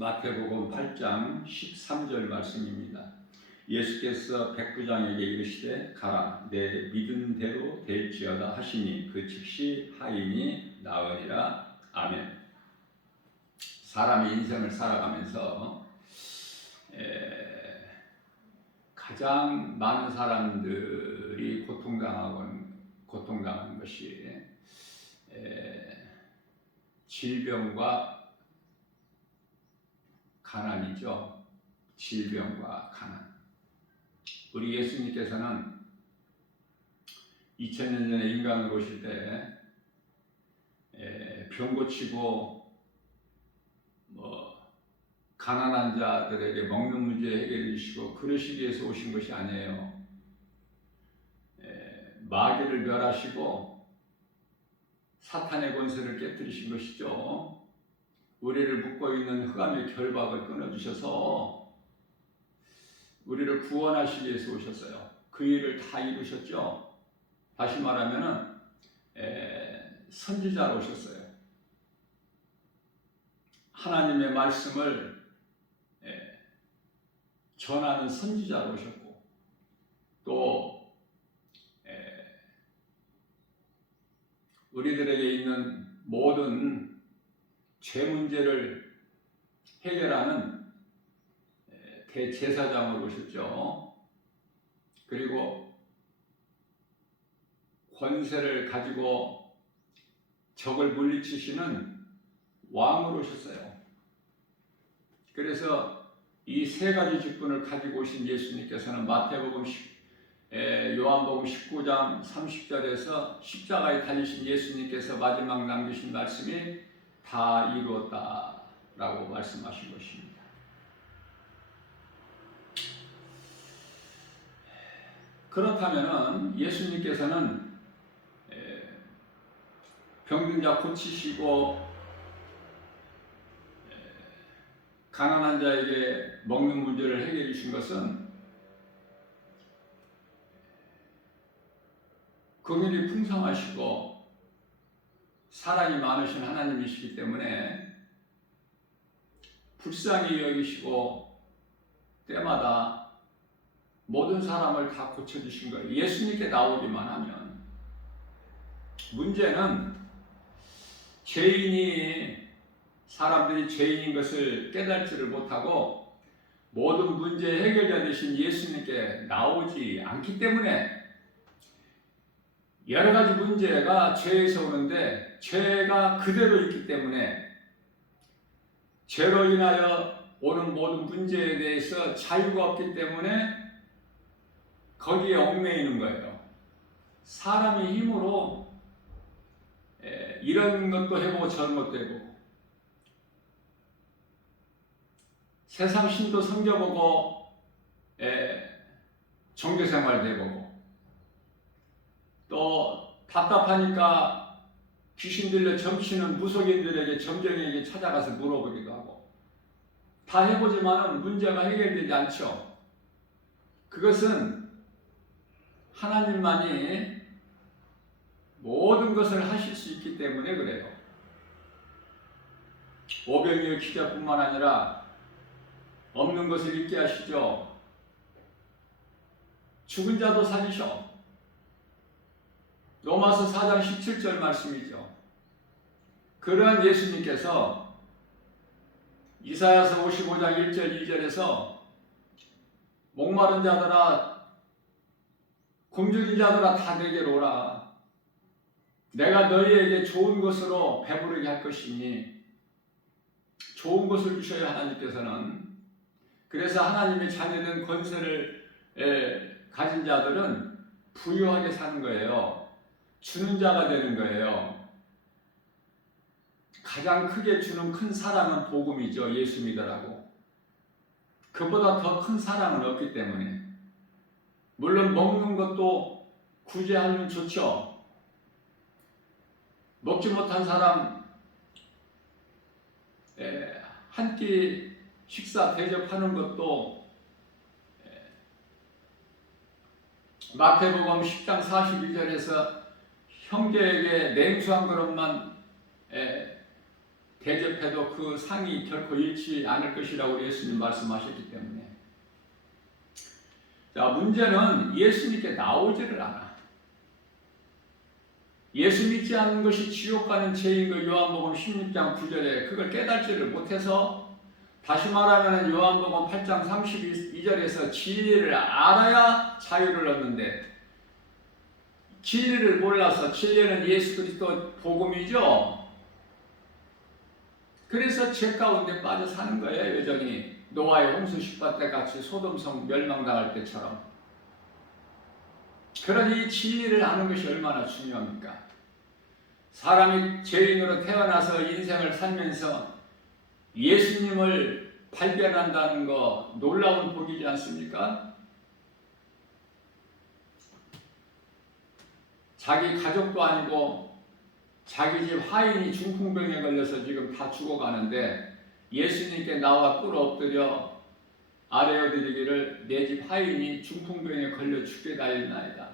마태복음 8장 13절 말씀입니다. 예수께서 백부장에게 이르시되 가라 내 믿은 대로 될지어다 하시니 그 즉시 하인이 나으니라. 아멘. 사람이 인생을 살아가면서 가장 많은 사람들이 고통당하는 것이 질병과 가난이죠. 질병과 가난. 우리 예수님께서는 2000년 전에 인간으로 오실 때 병 고치고 가난한 자들에게 먹는 문제 해결해 주시고 그러시기 위해서 오신 것이 아니에요. 마귀를 멸하시고 사탄의 권세를 깨뜨리신 것이죠. 우리를 묶고 있는 흑암의 결박을 끊어주셔서 우리를 구원하시기 위해서 오셨어요. 그 일을 다 이루셨죠. 다시 말하면 선지자로 오셨어요. 하나님의 말씀을 전하는 선지자로 오셨고, 또 우리들에게 있는 모든 죄 문제를 해결하는 대제사장으로 오셨죠. 그리고 권세를 가지고 적을 물리치시는 왕으로 오셨어요. 그래서 이 세 가지 직분을 가지고 오신 예수님께서는 마태복음 요한복음 19장 30절에서 십자가에 달리신 예수님께서 마지막 남기신 말씀이 다 이루었다라고 말씀하신 것입니다. 그렇다면 예수님께서는 병든 자 고치시고 가난한 자에게 먹는 문제를 해결해 주신 것은 긍휼이 풍성하시고 사랑이 많으신 하나님이시기 때문에 불쌍히 여기시고 때마다 모든 사람을 다 고쳐주신 거예요. 예수님께 나오기만 하면. 문제는 사람들이 죄인인 것을 깨닫지를 못하고 모든 문제의 해결자 되신 예수님께 나오지 않기 때문에 여러 가지 문제가 죄에서 오는데 죄가 그대로 있기 때문에 죄로 인하여 오는 모든 문제에 대해서 자유가 없기 때문에 거기에 얽매이는 거예요. 사람이 힘으로 이런 것도 해보고 저런 것도 해보고 세상 신도 섬겨보고 종교생활도 해보고 또 답답하니까 귀신 들려 점치는 무속인들에게 점쟁이에게 찾아가서 물어보기도 하고 다 해보지만 문제가 해결되지 않죠. 그것은 하나님만이 모든 것을 하실 수 있기 때문에 그래요. 오병이어 기자뿐만 아니라 없는 것을 있게 하시죠. 죽은 자도 살리셔. 로마서 4장 17절 말씀이죠. 그러한 예수님께서 이사야서 55장 1절 2절에서 목마른 자들아 굶주린 자들아 다 내게로 오라. 내가 너희에게 좋은 것으로 배부르게 할 것이니 좋은 것을 주셔야 하나님께서는. 그래서 하나님의 자녀된 권세를 가진 자들은 부유하게 사는 거예요. 주는 자가 되는 거예요. 가장 크게 주는 큰 사랑은 복음이죠. 예수 믿으라고. 그보다 더 큰 사랑은 없기 때문에. 물론 먹는 것도 구제하면 좋죠. 먹지 못한 사람 한 끼 식사 대접하는 것도 마태복음 10장 42절에서 형제에게 냉수 한 그릇만 대접해도 그 상이 결코 잃지 않을 것이라고 예수님 말씀하셨기 때문에. 자, 문제는 예수님께 나오지를 않아. 예수 믿지 않는 것이 지옥 가는 죄인 그 요한복음 16장 9절에 그걸 깨닫지를 못해서, 다시 말하면 요한복음 8장 32절에서 진리를 알아야 자유를 얻는데, 진리를 몰라서, 진리는 예수 그리스도 복음이죠. 그래서 죄 가운데 빠져 사는 거예요, 여전히. 노아의 홍수 식사 때 같이 소돔성 멸망당할 때처럼. 그러니 진리를 아는 것이 얼마나 중요합니까? 사람이 죄인으로 태어나서 인생을 살면서 예수님을 발견한다는 거 놀라운 복이지 않습니까? 자기 가족도 아니고 자기 집 하인이 중풍병에 걸려서 지금 다 죽어가는데 예수님께 나와 꿇어 엎드려 아뢰어드리기를 내 집 하인이 중풍병에 걸려 죽게 다일나이다.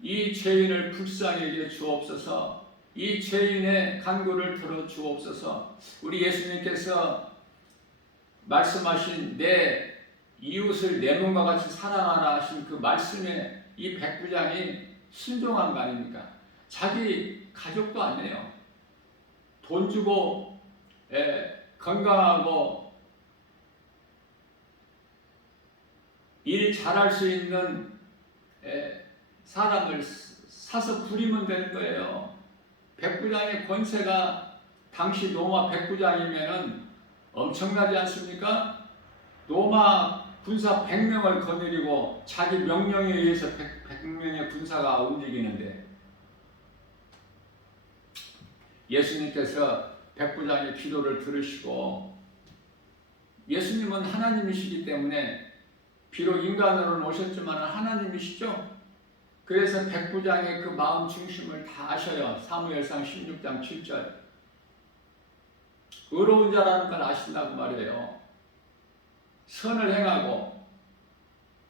이 죄인을 불쌍히 여겨 주옵소서. 이 죄인의 간구를 들어 주옵소서. 우리 예수님께서 말씀하신 내 이웃을 내 몸과 같이 사랑하라 하신 그 말씀에 이 백부장이 순종한 거 아닙니까? 자기 가족도 아니에요. 돈 주고 건강하고 일 잘할 수 있는 사람을 사서 부리면 되는 거예요. 백부장의 권세가 당시 로마 백부장이면은 엄청나지 않습니까? 로마 군사 100명을 거느리고 자기 명령에 의해서 100명의 군사가 움직이는데, 예수님께서 백부장의 기도를 들으시고, 예수님은 하나님이시기 때문에 비록 인간으로는 오셨지만 하나님이시죠. 그래서 백부장의 그 마음 중심을 다 아셔요. 사무엘상 16장 7절. 의로운 자라는 걸 아신다고 말해요. 선을 행하고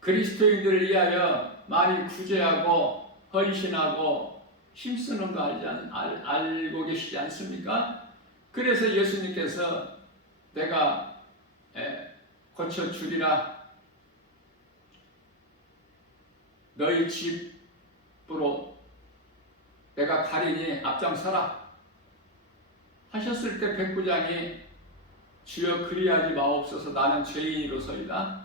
그리스도인들을 위하여 많이 구제하고 헌신하고 힘쓰는 거 알고 계시지 않습니까? 그래서 예수님께서 내가 고쳐주리라, 너희 집으로 내가 가리니 앞장서라 하셨을 때 백부장이 주여 그리하지 마옵소서, 나는 죄인이로소이다.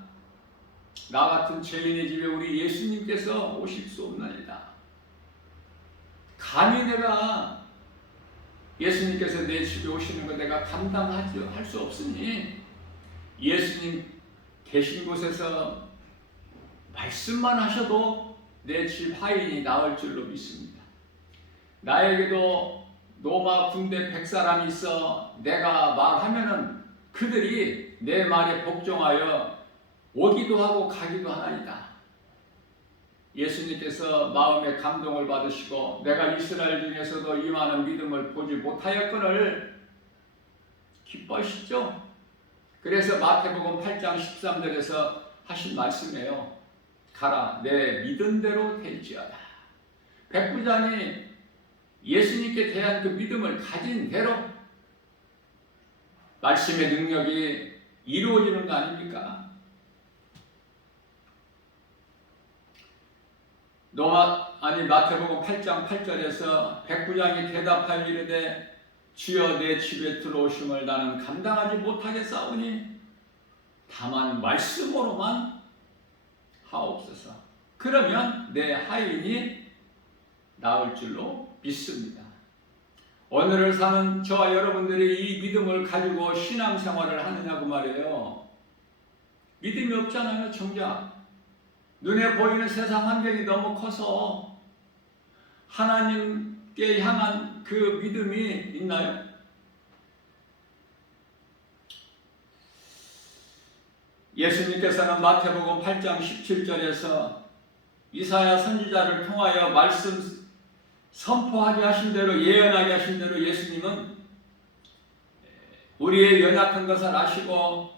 나 같은 죄인의 집에 우리 예수님께서 오실 수 없나이다. 감히 내가 예수님께서 내 집에 오시는 거 내가 감당할 수 없으니 예수님 계신 곳에서 말씀만 하셔도 내 집 하인이 나을 줄로 믿습니다. 나에게도 로마 군대 100사람이 있어 내가 말하면은 그들이 내 말에 복종하여 오기도 하고 가기도 하나이다. 예수님께서 마음의 감동을 받으시고 내가 이스라엘 중에서도 이만한 믿음을 보지 못하였거늘 기뻐하시죠? 그래서 마태복음 8장 13절에서 하신 말씀이에요. 가라, 내 믿은 대로 될지어다. 백부장이 예수님께 대한 그 믿음을 가진 대로 말씀의 능력이 이루어지는 거 아닙니까? 마태복음 8장 8절에서 백부장이 대답하여 이르되 주여 내 집에 들어오심을 나는 감당하지 못하겠사오니 다만 말씀으로만 하옵소서. 그러면 내 하인이 나을 줄로 믿습니다. 오늘을 사는 저와 여러분들이 이 믿음을 가지고 신앙생활을 하느냐고 말이에요. 믿음이 없잖아요. 정작 눈에 보이는 세상 환경이 너무 커서 하나님께 향한 그 믿음이 있나요? 예수님께서는 마태복음 8장 17절에서 이사야 선지자를 통하여 말씀 선포하게 하신 대로, 예언하게 하신 대로 예수님은 우리의 연약한 것을 아시고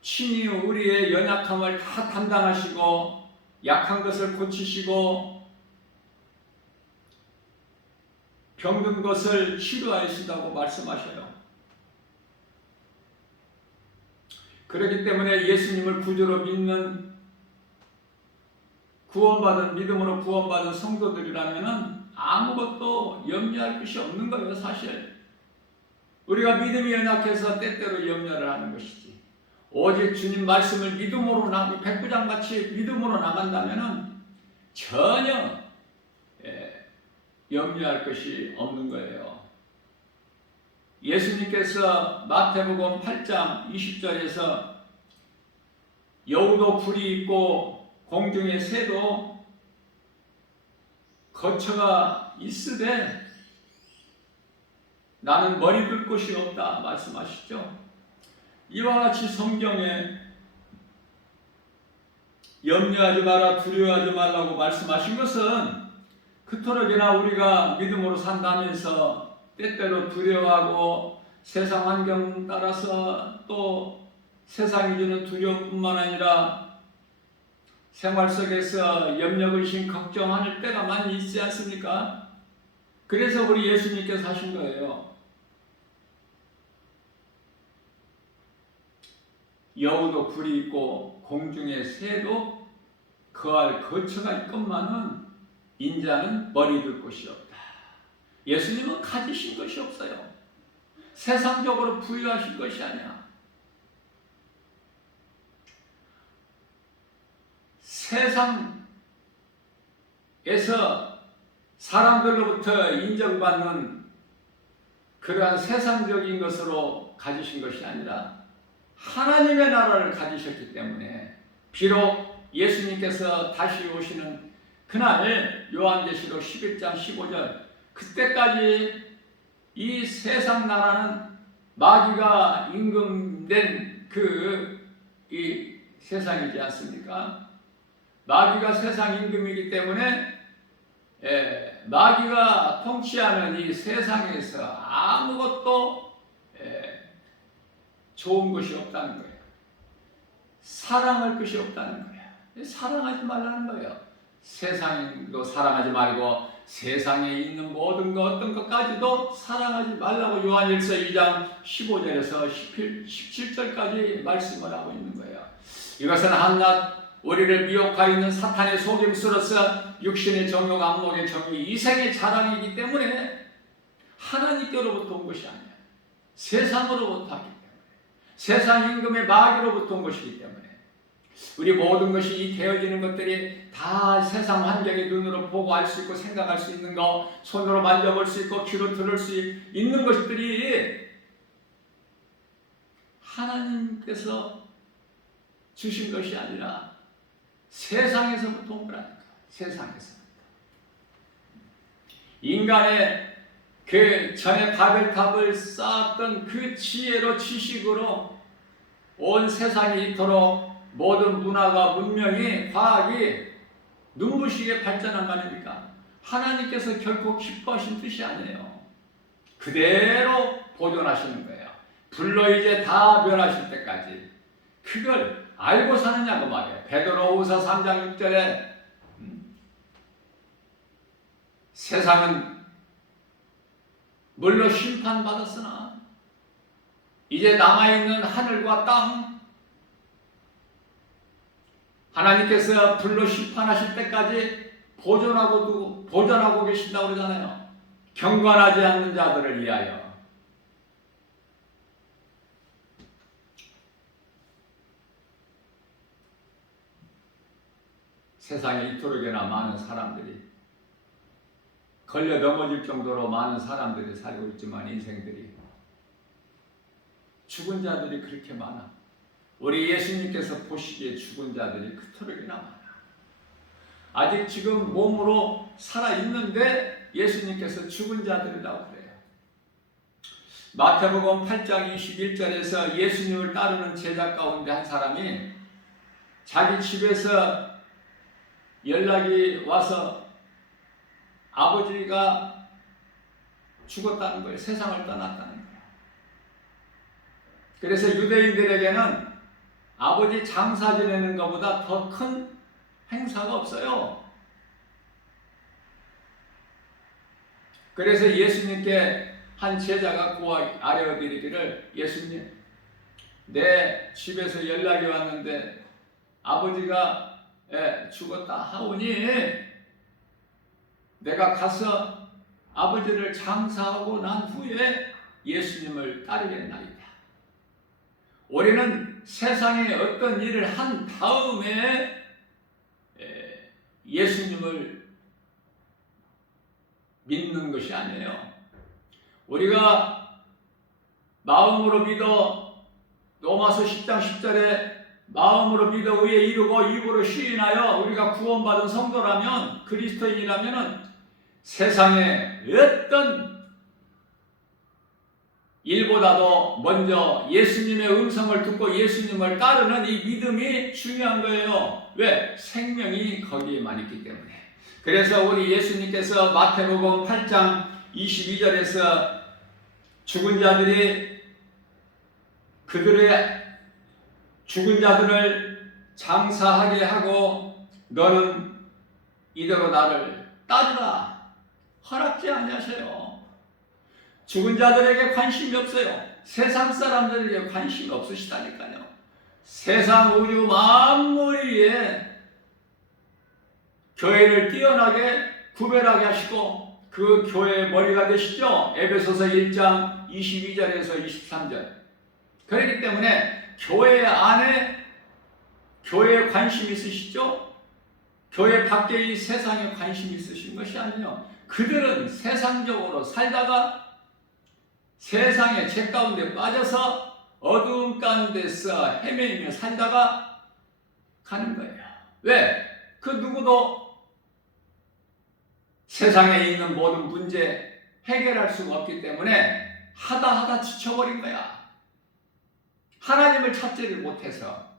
친히 우리의 연약함을 다 담당하시고 약한 것을 고치시고 병든 것을 치료하시다고 말씀하셔요. 그렇기 때문에 예수님을 구주로 믿는 믿음으로 구원받은 성도들이라면 아무것도 염려할 것이 없는 거예요, 사실. 우리가 믿음이 연약해서 때때로 염려를 하는 것이지. 오직 주님 말씀을 믿음으로 백부장같이 믿음으로 나간다면 전혀 염려할 것이 없는 거예요. 예수님께서 마태복음 8장 20절에서 여우도 굴이 있고 공중의 새도 거처가 있으되 나는 머리 둘 곳이 없다 말씀하시죠. 이와 같이 성경에 염려하지 마라, 두려워하지 말라고 말씀하신 것은 그토록이나 우리가 믿음으로 산다면서 때때로 두려워하고 세상 환경 따라서 또 세상이 주는 두려움뿐만 아니라 생활 속에서 염려, 의심, 걱정할 때가 많이 있지 않습니까? 그래서 우리 예수님께서 하신 거예요. 여우도 굴이 있고 공중의 새도 거할 거처가 있건만은 인자는 머리 둘 곳이 없다. 예수님은 가지신 것이 없어요. 세상적으로 부유하신 것이 아니야. 세상에서 사람들로부터 인정받는 그러한 세상적인 것으로 가지신 것이 아니라 하나님의 나라를 가지셨기 때문에 비록 예수님께서 다시 오시는 그날 요한계시록 11장 15절 그때까지 이 세상 나라는 마귀가 임금된 이 세상이지 않습니까? 마귀가 세상 임금이기 때문에 마귀가 통치하는 이 세상에서 아무것도 좋은 것이 없다는 거예요. 사랑할 것이 없다는 거예요. 사랑하지 말라는 거예요. 세상도 사랑하지 말고 세상에 있는 모든 것 어떤 것까지도 사랑하지 말라고 요한일서 2장 15절에서 17절까지 말씀을 하고 있는 거예요. 이것은 한낱 우리를 미혹하고 있는 사탄의 속임수로서 육신의 정욕, 안목의 정욕, 이생의 자랑이기 때문에 하나님께로부터 온 것이 아니야. 세상으로부터 왔기 때문에, 세상 임금의 마귀로부터 온 것이기 때문에 우리 모든 것이 이 되어지는 것들이 다 세상 환경의 눈으로 보고 알 수 있고 생각할 수 있는 것, 손으로 만져볼 수 있고 귀로 들을 수 있는 것들이 하나님께서 주신 것이 아니라 세상에서부터 온 거라니까. 세상에서부터. 인간의 그 전에 바벨탑을 쌓았던 그 지혜로 지식으로 온 세상이 이토록 모든 문화가 문명이 과학이 눈부시게 발전한 거 아닙니까? 하나님께서 결코 기뻐하신 뜻이 아니에요. 그대로 보존하시는 거예요. 불로 이제 다 멸하실 때까지. 그걸 알고 사느냐고 말이에요. 베드로후서 3장 6절에 세상은 물로 심판받았으나 이제 남아있는 하늘과 땅 하나님께서 불로 심판하실 때까지 보존하고 계신다고 그러잖아요. 경건하지 않는 자들을 위하여. 세상에 이토록이나 많은 사람들이 걸려 넘어질 정도로 많은 사람들이 살고 있지만 인생들이 죽은 자들이 그렇게 많아. 우리 예수님께서 보시기에 죽은 자들이 그토록이나 많아. 아직 지금 몸으로 살아있는데 예수님께서 죽은 자들이라고 그래요. 마태복음 8장 21절에서 예수님을 따르는 제자 가운데 한 사람이 자기 집에서 연락이 와서 아버지가 죽었다는 거예요. 세상을 떠났다는 거예요. 그래서 유대인들에게는 아버지 장사 지내는 것보다 더 큰 행사가 없어요. 그래서 예수님께 한 제자가 아뢰어드리기를, 예수님, 내 집에서 연락이 왔는데 아버지가 죽었다 하오니 내가 가서 아버지를 장사하고 난 후에 예수님을 따르겠나이다. 우리는 세상에 어떤 일을 한 다음에 예수님을 믿는 것이 아니에요. 우리가 마음으로 믿어, 로마서 10장 10절에 마음으로 믿어 의에 이르고 입으로 시인하여 우리가 구원받은 성도라면, 그리스도인이라면 세상에 어떤 일보다도 먼저 예수님의 음성을 듣고 예수님을 따르는 이 믿음이 중요한 거예요. 왜? 생명이 거기에만 있기 때문에. 그래서 우리 예수님께서 마태복음 8장 22절에서 죽은 자들이 그들의 죽은 자들을 장사하게 하고 너는 이대로 나를 따르라 허락지 아니하세요. 죽은 자들에게 관심이 없어요. 세상 사람들에게 관심이 없으시다니까요. 세상 우주 만물위에 교회를 뛰어나게 구별하게 하시고 그 교회의 머리가 되시죠. 에베소서 1장 22절에서 23절. 그렇기 때문에 교회 안에 교회에 관심이 있으시죠? 교회 밖에 이 세상에 관심이 있으신 것이 아니요. 그들은 세상적으로 살다가 세상의 죄 가운데 빠져서 어두운 가운데서 헤매이며 살다가 가는 거예요. 왜? 그 누구도 세상에 있는 모든 문제 해결할 수가 없기 때문에 하다 지쳐버린 거야. 하나님을 찾지를 못해서.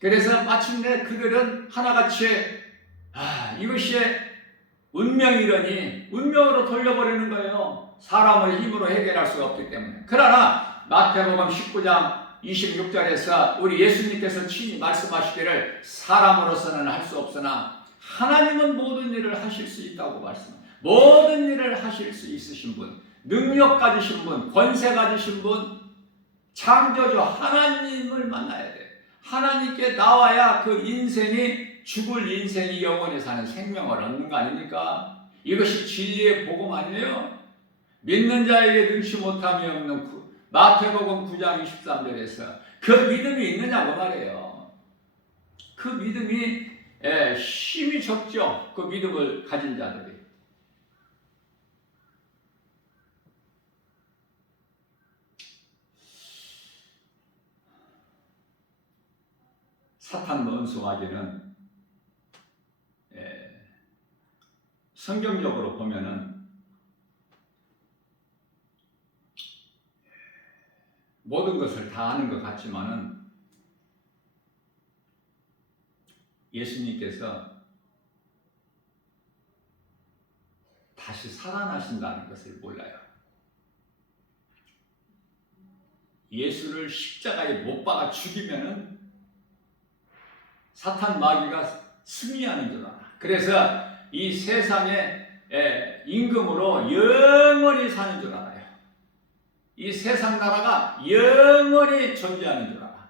그래서 마침내 그들은 하나같이 이것이 운명이러니 운명으로 돌려버리는 거예요. 사람의 힘으로 해결할 수가 없기 때문에. 그러나 마태복음 19장 26절에서 우리 예수님께서 친히 말씀하시기를 사람으로서는 할 수 없으나 하나님은 모든 일을 하실 수 있다고 말씀합니다. 모든 일을 하실 수 있으신 분, 능력 가지신 분, 권세 가지신 분, 창조주 하나님을 만나야 돼. 하나님께 나와야 그 인생이, 죽을 인생이 영원히 사는 생명을 얻는 거 아닙니까? 이것이 진리의 복음 아니에요? 믿는 자에게 능치 못함이 없는 마태복음 9장 23절에서 그 믿음이 있느냐고 말이에요. 그 믿음이 힘이 적죠. 그 믿음을 가진 자들이. 사탄 원수마귀는 성경적으로 보면은 모든 것을 다 아는 것 같지만은 예수님께서 다시 살아나신다는 것을 몰라요. 예수를 십자가에 못 박아 죽이면은 사탄 마귀가 승리하는 줄 알아. 그래서 이 세상의 임금으로 영원히 사는 줄 알아요. 이 세상 나라가 영원히 존재하는 줄 알아.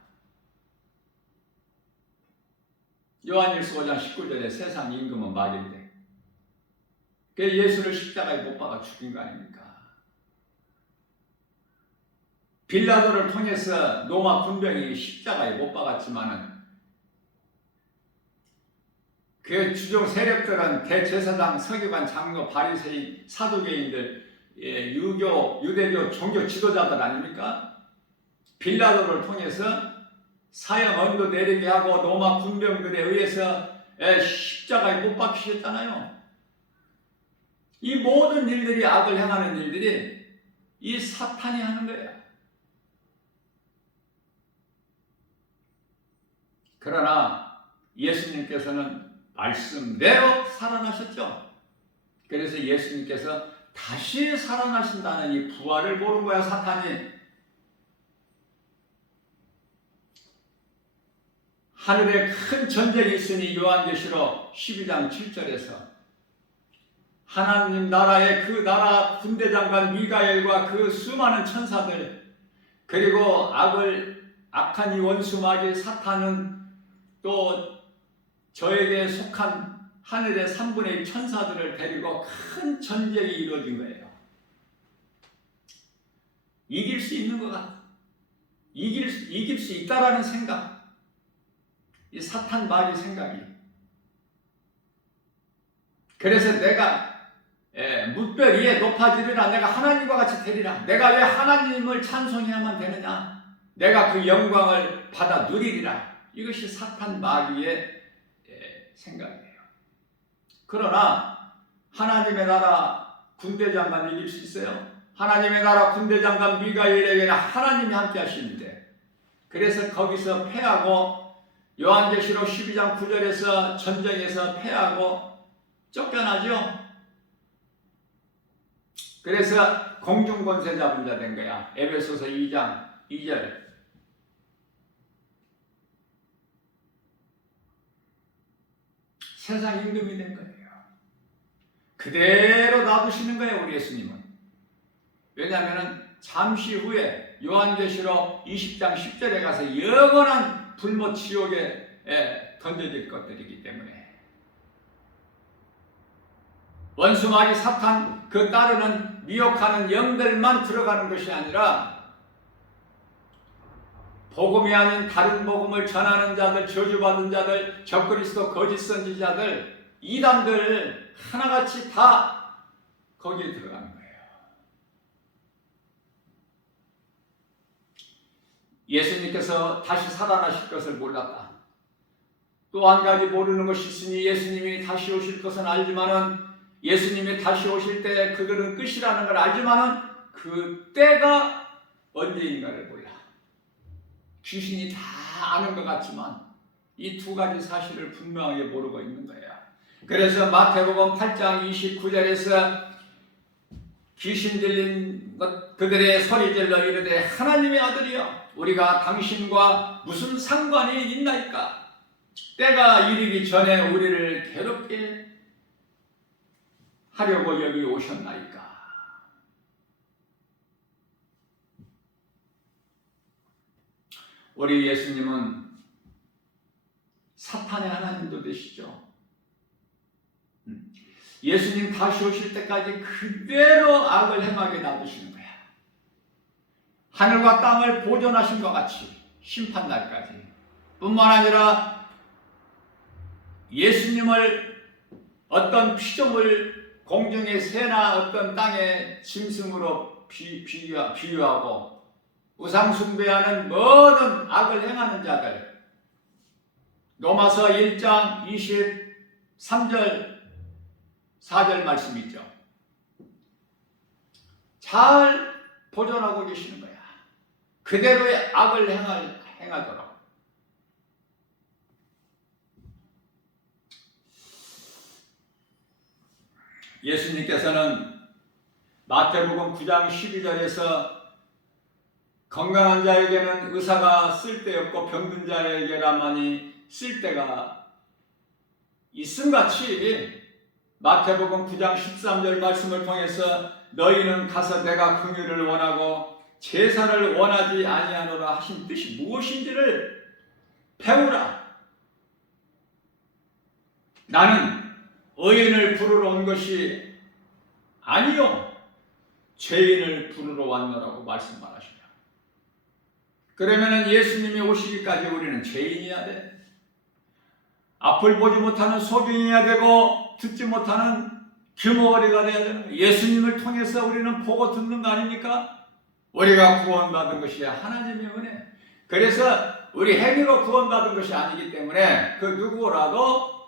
요한일서 5장 19절에 세상 임금은 마귀인데 그 예수를 십자가에 못 박아 죽인 거 아닙니까? 빌라도를 통해서 로마 군병이 십자가에 못 박았지만은 그 주종 세력들은 대제사장, 서기관, 장로, 바리새인, 사두개인들, 유대교 종교 지도자들 아닙니까? 빌라도를 통해서 사형 언도 내리게 하고 로마 군병들에 의해서 십자가에 못 박히셨잖아요. 이 모든 일들이, 악을 행하는 일들이 이 사탄이 하는 거예요. 그러나 예수님께서는 말씀대로 살아나셨죠. 그래서 예수님께서 다시 살아나신다는 이 부활을 모른 거야, 사탄이. 하늘에 큰 전쟁이 있으니 요한계시록 12장 7절에서 하나님 나라의 그 나라 군대장관 미가엘과 그 수많은 천사들, 그리고 악한 이 원수 마귀 사탄은 또 저에게 속한 하늘의 3분의 1 천사들을 데리고 큰 전쟁이 이루어진 거예요. 이길 수 있는 것 같아. 이길 수 있다라는 생각. 이 사탄 마귀 생각이. 그래서 내가 뭇별 위에 높아지리라. 내가 하나님과 같이 되리라. 내가 왜 하나님을 찬송해야만 되느냐. 내가 그 영광을 받아 누리리라. 이것이 사탄 마귀의 생각이에요. 그러나 하나님의 나라 군대장관 이길 수 있어요? 하나님의 나라 군대장관 미가엘에게는 하나님이 함께 하시는데, 그래서 거기서 패하고 요한계시록 12장 9절에서 전쟁에서 패하고 쫓겨나죠. 그래서 공중권세 잡은 자 된 거야. 에베소서 2장 2절. 세상 임금이 된 거예요. 그대로 놔두시는 거예요, 우리 예수님은. 왜냐하면 잠시 후에 요한계시록 20장 10절에 가서 영원한 불못 지옥에 던져질 것들이기 때문에. 원수 마귀 사탄 그 따르는 미혹하는 영들만 들어가는 것이 아니라 복음이 아닌 다른 복음을 전하는 자들, 저주받은 자들, 적그리스도 거짓 선지자들, 이단들 하나같이 다 거기에 들어가는 거예요. 예수님께서 다시 살아나실 것을 몰랐다. 또 한 가지 모르는 것이 있으니 예수님이 다시 오실 것은 알지만은, 예수님이 다시 오실 때 그들은 끝이라는 걸 알지만은 그 때가 언제인가를 몰라. 귀신이 다 아는 것 같지만 이 두 가지 사실을 분명하게 모르고 있는 거야. 그래서 마태복음 8장 29절에서 귀신 들린 그들의 소리질러 이르되 하나님의 아들이여 우리가 당신과 무슨 상관이 있나이까? 때가 이르기 전에 우리를 괴롭게 하려고 여기 오셨나이까? 우리 예수님은 사탄의 하나님도 되시죠. 예수님 다시 오실 때까지 그대로 악을 행하게 놔두시는 거야. 하늘과 땅을 보존하신 것 같이 심판날까지. 뿐만 아니라 예수님을 어떤 피조물, 공중의 새나 어떤 땅의 짐승으로 비유하고 우상 숭배하는 모든 악을 행하는 자들, 로마서 1장 23절 4절 말씀 있죠. 잘 보존하고 계시는 거야. 그대로의 악을 행하도록. 예수님께서는 마태복음 9장 12절에서 건강한 자에게는 의사가 쓸데없고 병든 자에게라만이 쓸데가 있음같이 마태복음 9장 13절 말씀을 통해서 너희는 가서 내가 긍휼을 원하고 제사를 원하지 아니하노라 하신 뜻이 무엇인지를 배우라. 나는 의인을 부르러 온 것이 아니요 죄인을 부르러 왔노라고 말씀하시냐. 그러면 예수님이 오시기까지 우리는 죄인이어야 돼. 앞을 보지 못하는 소경이어야 되고 듣지 못하는 규모어리가 되어야 되는 거예요. 예수님을 통해서 우리는 보고 듣는 거 아닙니까? 우리가 구원받은 것이 하나님의 은혜. 그래서 우리 행위로 구원받은 것이 아니기 때문에 그 누구라도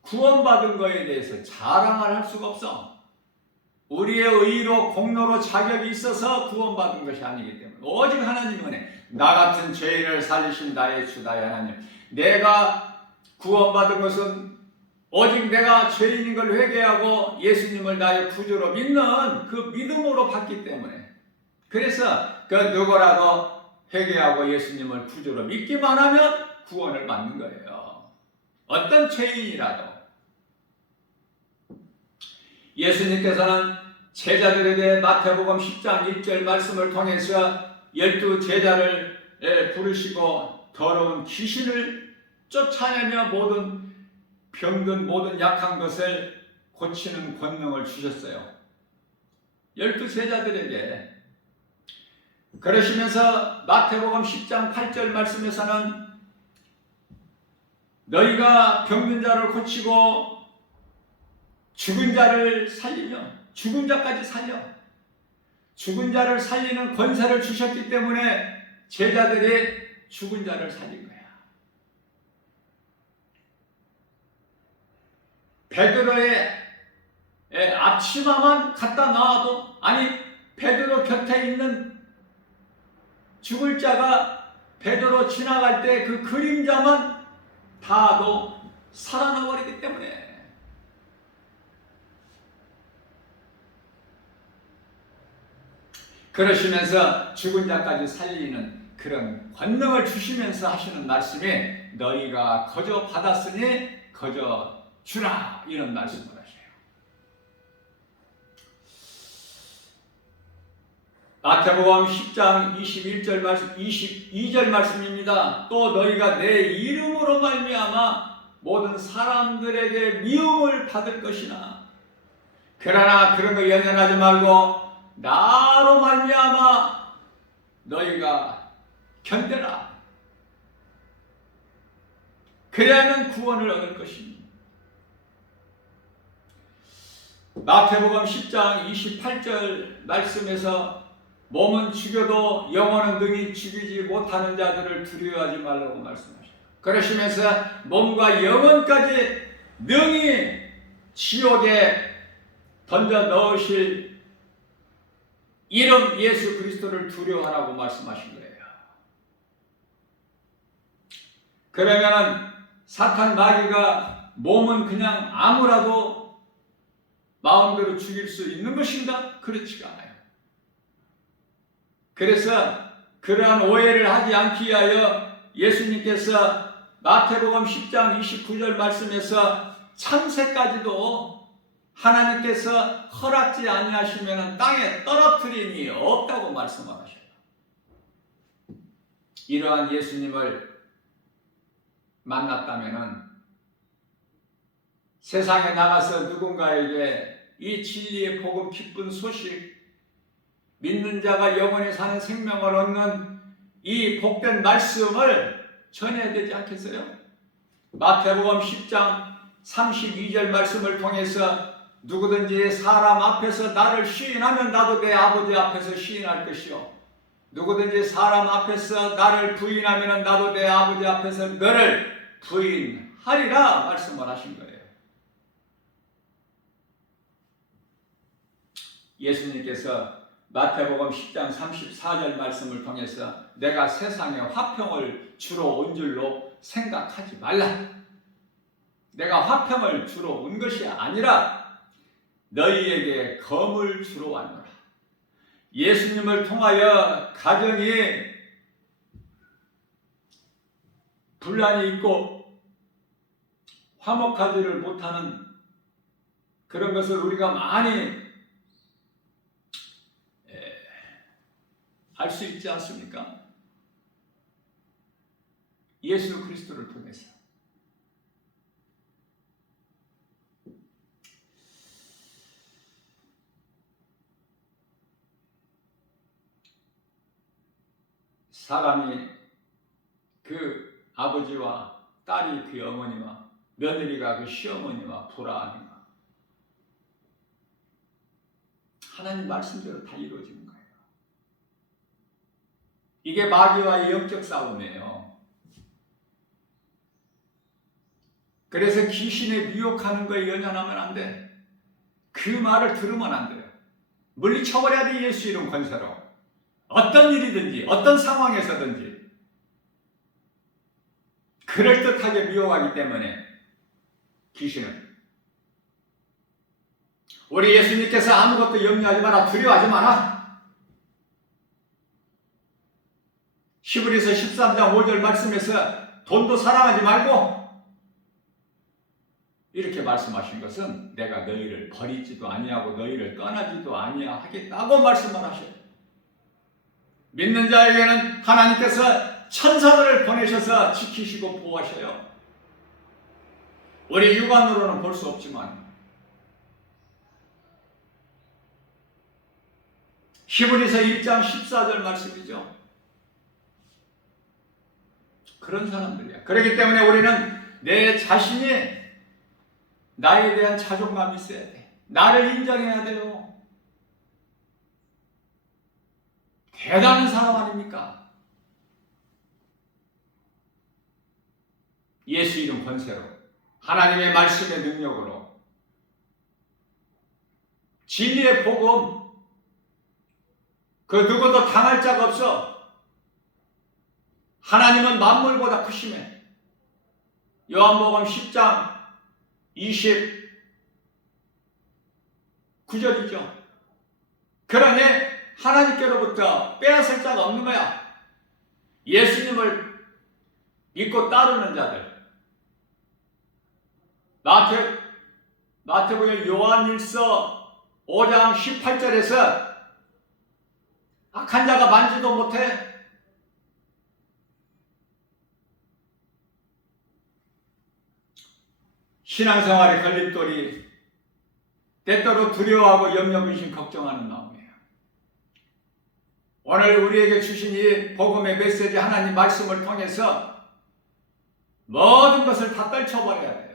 구원받은 것에 대해서 자랑을 할 수가 없어. 우리의 의로 공로로 자격이 있어서 구원받은 것이 아니기 때문에 오직 하나님의 은혜. 나 같은 죄인을 살리신 나의 주 나의 하나님. 내가 구원받은 것은 오직 내가 죄인인 걸 회개하고 예수님을 나의 구주로 믿는 그 믿음으로 받기 때문에, 그래서 그 누구라도 회개하고 예수님을 구주로 믿기만 하면 구원을 받는 거예요. 어떤 죄인이라도. 예수님께서는 제자들에게 마태복음 10장 1절 말씀을 통해서 12 제자를 부르시고 더러운 귀신을 쫓아내며 모든 병든 모든 약한 것을 고치는 권능을 주셨어요. 12 제자들에게. 그러시면서 마태복음 10장 8절 말씀에서는 너희가 병든 자를 고치고 죽은 자를 살리며 죽은 자까지 살려 죽은 자를 살리는 권세를 주셨기 때문에 제자들이 죽은 자를 살린 거야. 베드로의 앞치마만 갖다 놔도 아니 베드로 곁에 있는 죽을 자가 베드로 지나갈 때 그 그림자만 닿아도 살아나 버리기 때문에 그러시면서 죽은 자까지 살리는 그런 권능을 주시면서 하시는 말씀이 너희가 거저 받았으니 거저 주라 이런 말씀을 하셔요. 마태복음 10장 21절 말씀 22절 말씀입니다. 또 너희가 내 이름으로 말미암아 모든 사람들에게 미움을 받을 것이나 그러나 그런 거 연연하지 말고 나로 말미암아 너희가 견뎌라. 그래야만 구원을 얻을 것입니다. 마태복음 10장 28절 말씀에서 몸은 죽여도 영혼은 능히 죽이지 못하는 자들을 두려워하지 말라고 말씀하셔요. 그러시면서 몸과 영혼까지 능히 지옥에 던져 넣으실 이름 예수 그리스도를 두려워하라고 말씀하신 거예요. 그러면 사탄 마귀가 몸은 그냥 아무라도 마음대로 죽일 수 있는 것인가? 그렇지가 않아요. 그래서 그러한 오해를 하지 않기 위하여 예수님께서 마태복음 10장 29절 말씀에서 참새까지도 하나님께서 허락지 아니하시면 땅에 떨어뜨림이 없다고 말씀하셔요. 이러한 예수님을 만났다면 세상에 나가서 누군가에게 이 진리의 복음 기쁜 소식 믿는 자가 영원히 사는 생명을 얻는 이 복된 말씀을 전해야 되지 않겠어요? 마태복음 10장 32절 말씀을 통해서 누구든지 사람 앞에서 나를 시인하면 나도 내 아버지 앞에서 시인할 것이요 누구든지 사람 앞에서 나를 부인하면 나도 내 아버지 앞에서 너를 부인하리라 말씀을 하신 거예요. 예수님께서 마태복음 10장 34절 말씀을 통해서 내가 세상에 화평을 주러 온 줄로 생각하지 말라. 내가 화평을 주러 온 것이 아니라 너희에게 검을 주러 왔노라. 예수님을 통하여 가정이 분란이 있고 화목하지를 못하는 그런 것을 우리가 많이 알 수 있지 않습니까? 예수 그리스도를 통해서. 사람이 그 아버지와 딸이 그 어머니와 며느리가 그 시어머니와 불화하니까 하나님 말씀대로 다 이루어지는 거예요. 이게 마귀와의 영적 싸움이에요. 그래서 귀신에 미혹하는 거에 연연하면 안 돼. 그 말을 들으면 안 돼요. 물리쳐버려야 돼. 예수 이름 권세로. 어떤 일이든지 어떤 상황에서든지 그럴듯하게 미혹하기 때문에 귀신은 우리 예수님께서 아무것도 염려하지 마라. 두려워하지 마라. 히브리서 13장 5절 말씀에서 돈도 사랑하지 말고 이렇게 말씀하신 것은 내가 너희를 버리지도 아니하고 너희를 떠나지도 아니하겠다고 말씀을 하셔요. 믿는 자에게는 하나님께서 천사들을 보내셔서 지키시고 보호하셔요. 우리 육안으로는 볼 수 없지만 히브리서 1장 14절 말씀이죠. 그런 사람들이야. 그렇기 때문에 우리는 내 자신이 나에 대한 자존감이 있어야 돼. 나를 인정해야 돼요. 대단한 사람 아닙니까? 예수 이름 권세로, 하나님의 말씀의 능력으로, 진리의 복음, 그 누구도 당할 자가 없어. 하나님은 만물보다 크시네. 요한복음 10장 29절이죠. 그러니 하나님께로부터 빼앗을 자가 없는 거야. 예수님을 믿고 따르는 자들. 마태복음 요한일서 5장 18절에서 악한 자가 만지도 못해. 신앙생활의 걸림돌이 때때로 두려워하고 염려근심 걱정하는 마음이에요. 오늘 우리에게 주신 이 복음의 메시지 하나님 말씀을 통해서 모든 것을 다 떨쳐버려야 돼요.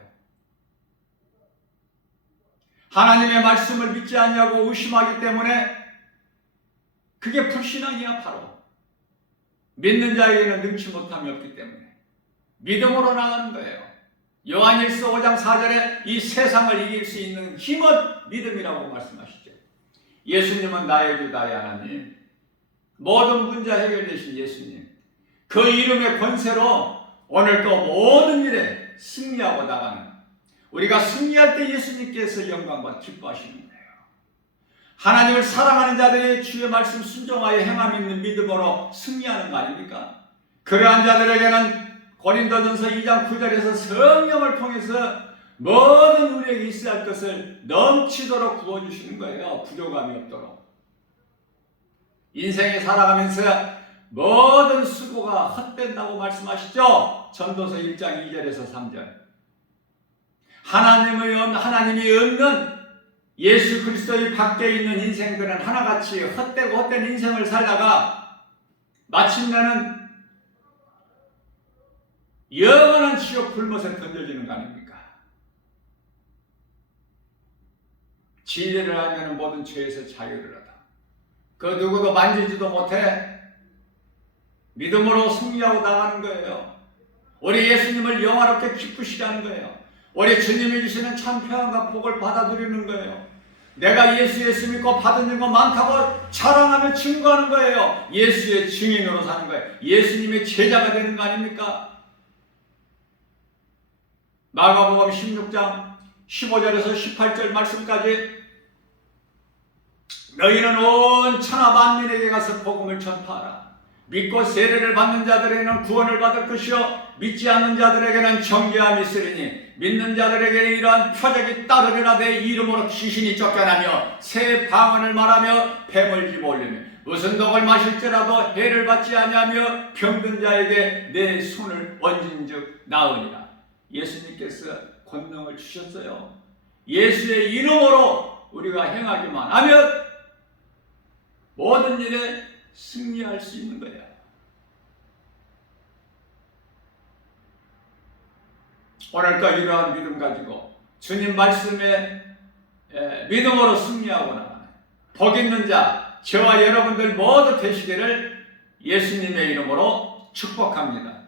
하나님의 말씀을 믿지 않냐고 의심하기 때문에 그게 불신앙이야. 바로 믿는 자에게는 능치 못함이 없기 때문에 믿음으로 나가는 거예요. 요한일서 5장 4절에 이 세상을 이길 수 있는 힘은 믿음이라고 말씀하시죠. 예수님은 나의 주 나의 하나님, 모든 문제 해결되신 예수님, 그 이름의 권세로 오늘도 모든 일에 승리하고 나가는, 우리가 승리할 때 예수님께서 영광과 기뻐하시는 거예요. 하나님을 사랑하는 자들이 주의 말씀 순종하여 행함 있는 믿음으로 승리하는 거 아닙니까? 그러한 자들에게는 고린도전서 2장 9절에서 성령을 통해서 모든 우리에게 있어야 할 것을 넘치도록 부어주시는 거예요. 부족함이 없도록. 인생에 살아가면서 모든 수고가 헛된다고 말씀하시죠. 전도서 1장 2절에서 3절. 하나님이 없는 예수 그리스도의 밖에 있는 인생들은 하나같이 헛되고 헛된 인생을 살다가 마침내는 영원한 지옥 불못에 던져지는 거 아닙니까? 진리를 알면 모든 죄에서 자유를 얻어. 그 누구도 만지지도 못해. 믿음으로 승리하고 나가는 거예요. 우리 예수님을 영화롭게 기쁘시게 하는 거예요. 우리 주님이 주시는 참 평안과 복을 받아들이는 거예요. 내가 예수 믿고 받은 일과 많다고 자랑하며 증거하는 거예요. 예수의 증인으로 사는 거예요. 예수님의 제자가 되는 거 아닙니까? 마가복음 16장 15절에서 18절 말씀까지 너희는 온 천하 만민에게 가서 복음을 전파하라. 믿고 세례를 받는 자들에게는 구원을 받을 것이요 믿지 않는 자들에게는 정죄함이 있으리니 믿는 자들에게 이러한 표적이 따르리라. 내 이름으로 귀신이 쫓겨나며 새 방언을 말하며 뱀을 집어올리며 무슨 독을 마실지라도 해를 받지 아니하며 병든 자에게 내 손을 얹은즉 나으리라. 예수님께서 권능을 주셨어요. 예수의 이름으로 우리가 행하기만 하면 모든 일에 승리할 수 있는 거예요. 오늘도 이러한 믿음 가지고 주님 말씀에 믿음으로 승리하고 나가는 복 있는 자 저와 여러분들 모두 되시기를 예수님의 이름으로 축복합니다.